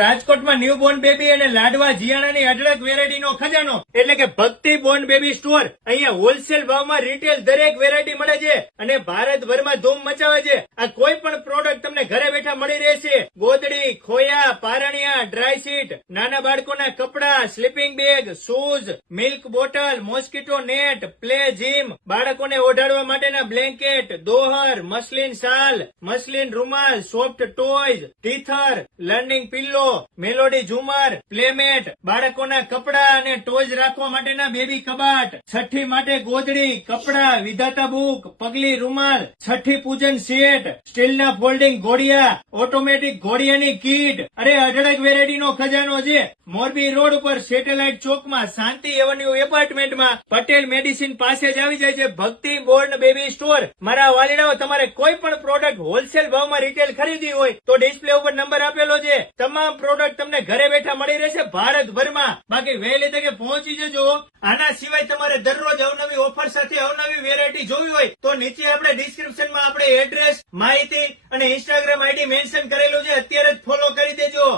રાજકોટમાં new Born baby અને લાડવા જીયાણાની અઢળક વેરાયટીનો ખજાનો એટલે કે ભક્તિ બોર્ન બેબી સ્ટોર. અહીંયા હોલસેલ ભાવમાં રિટેલ દરેક વેરાયટી મળે છે અને ભારતભરમાં ધૂમ મચાવે છે. આ કોઈ પણ પ્રોડક્ટ તમને ઘરે બેઠા મળી રહેશે. ગોદડી, ખોયા, પારણિયા, ડ્રાય શીટ, નાના બાળકોના કપડા, sleeping bag, shoes, milk bottle, mosquito net, play gym, બાળકોને ઓઢાડવા માટેના બ્લેન્કેટ, દોહર, મસલિન શાલ, મસલિન રૂમાલ, soft toys, teether, learning pillow, melody ઝુમર, પ્લેમેટ, બાળકોના કપડા અને ટોયઝ રાખવા માટેના બેબી કબાટ, છઠ્ઠી માટે ગોદડી, કપડા, વિધાતા બુક, પગલી રૂમાલ, છઠ્ઠી પૂજન સેટ, સ્ટીલના ફોલ્ડિંગ ઘોડિયા, ઓટોમેટિક ઘોડિયાની કીટ. અરે અઢળક વેરાયટીનો ખજાનો છે. મોરબી રોડ ઉપર સેટેલાઇટ ચોકમાં શાંતિ એવન્યુ એપાર્ટમેન્ટમાં પટેલ મેડિસિન પાસે જ આવી જાય છે ભક્તિ બોર્ન બેબી સ્ટોર. મારા વાલીડાઓ, તમારે કોઈ પણ પ્રોડક્ટ હોલસેલ ભાવમાં રિટેલ ખરીદી હોય તો ડિસ્પ્લે ઉપર નંબર આપેલો છે. તમામ પ્રોડક્ટ તમને ઘરે બેઠા મળી રહેશે ભારતભરમાં. બાકી વહેલી તકે પહોંચી જજો. આના સિવાય તમારે દરરોજ અવનવી ઓફર સાથે અવનવી વેરાયટી જોવી હોય તો નીચે આપણે ડિસ્ક્રિપ્શનમાં આપણે એડ્રેસ, માહિતી અને ઇન્સ્ટાગ્રામ આઈડી મેન્શન કરેલું છે. અત્યારે જ ફોલો કરી દેજો.